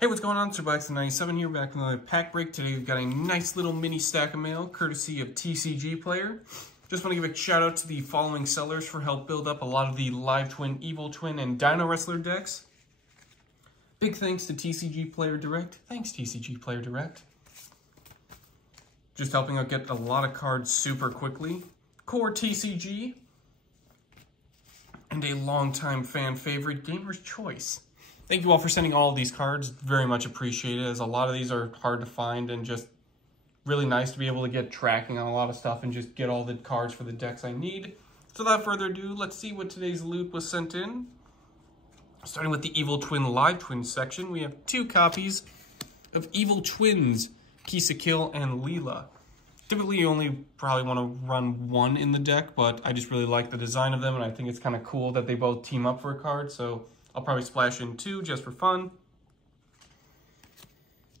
Hey, what's going on? It's Blackson 97 here, back with another pack break. Today we've got a nice little mini stack of mail, courtesy of TCG Player. Just want to give a shout out to the following sellers for help build up a lot of the Live Twin, Evil Twin, and Dino Wrestler decks. Big thanks to TCGPlayerDirect. Thanks, TCGPlayerDirect. Just helping out get a lot of cards super quickly. CoreTCG. And a longtime fan favorite, GamersChoice. Thank you all for sending all of these cards. Very much appreciated, as a lot of these are hard to find and just really nice to be able to get tracking on a lot of stuff and just get all the cards for the decks I need. So without further ado, let's see what today's loot was sent in. Starting with the Evil Twin Live Twin section, we have 2 copies of Evil Twins, Kisakil and Leela. Typically, you only probably want to run 1 in the deck, but I just really like the design of them, and I think it's kind of cool that they both team up for a card, so I'll probably splash in 2 just for fun.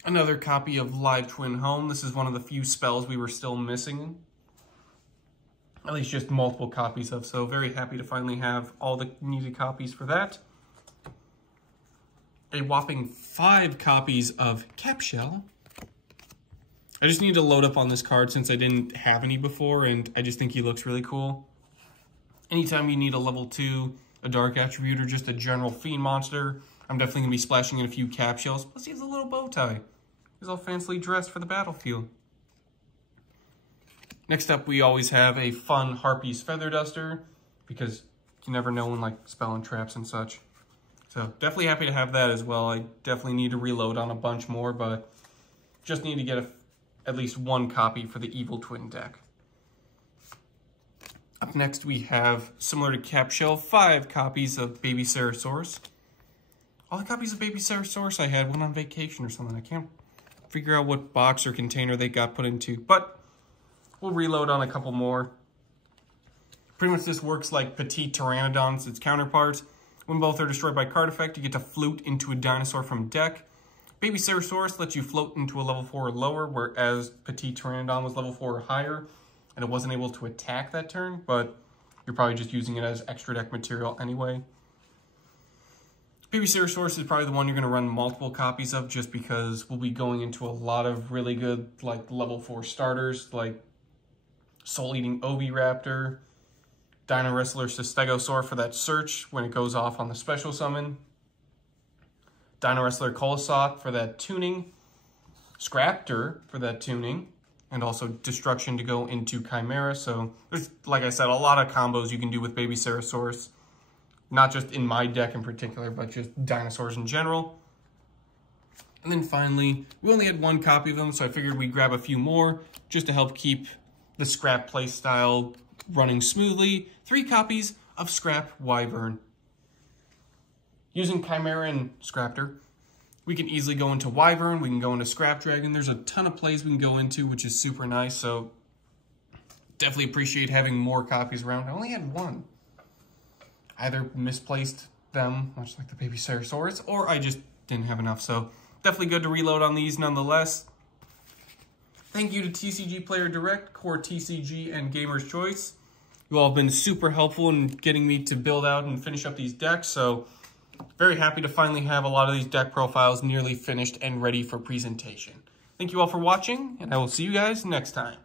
Another copy of Live Twin Home. This is one of the few spells we were still missing. At least just multiple copies of, so very happy to finally have all the needed copies for that. A whopping 5 copies of Capshell. I just need to load up on this card since I didn't have any before, and I just think he looks really cool. Anytime you need a level 2, a dark attribute, or just a general fiend monster, I'm definitely going to be splashing in a few Capshells. Plus he has a little bow tie. He's all fancily dressed for the battlefield. Next up, we always have a fun Harpy's Feather Duster, because you never know when, like, spell and traps and such. So definitely happy to have that as well. I definitely need to reload on a bunch more, but just need to get at least 1 copy for the Evil Twin deck. Up next, we have, similar to Capshell, 5 copies of Baby Sarasaurus. All the copies of Baby Sarasaurus I had went on vacation or something. I can't figure out what box or container they got put into, but we'll reload on a couple more. Pretty much this works like Petite Pteranodons, its counterpart. When both are destroyed by card effect, you get to float into a dinosaur from deck. Baby Sarasaurus lets you float into a level 4 or lower, whereas Petite Pteranodon was level 4 or higher, and it wasn't able to attack that turn, but you're probably just using it as extra deck material anyway. Baby Sarasaurus is probably the one you're going to run multiple copies of, just because we'll be going into a lot of really good, like, level 4 starters, like Soul Eating Oviraptor, Dino Wrestler Stegosaur for that search when it goes off on the special summon, Dino Wrestler Colossaut for that tuning, Scraptor for that tuning, and also Destruction to go into Chimera. So there's, like I said, a lot of combos you can do with Baby Sarasaurus. Not just in my deck in particular, but just dinosaurs in general. And then finally, we only had 1 copy of them, so I figured we'd grab a few more just to help keep the Scrap playstyle running smoothly. 3 copies of Scrap Wyvern. Using Chimera and Scraptor, we can easily go into Wyvern, we can go into Scrap Dragon. There's a ton of plays we can go into, which is super nice, so definitely appreciate having more copies around. I only had 1. Either misplaced them, much like the Baby Sarasaurus, or I just didn't have enough, so definitely good to reload on these nonetheless. Thank you to TCGPlayerDirect, CoreTCG, and GamersChoice. You all have been super helpful in getting me to build out and finish up these decks, so very happy to finally have a lot of these deck profiles nearly finished and ready for presentation. Thank you all for watching, and I will see you guys next time.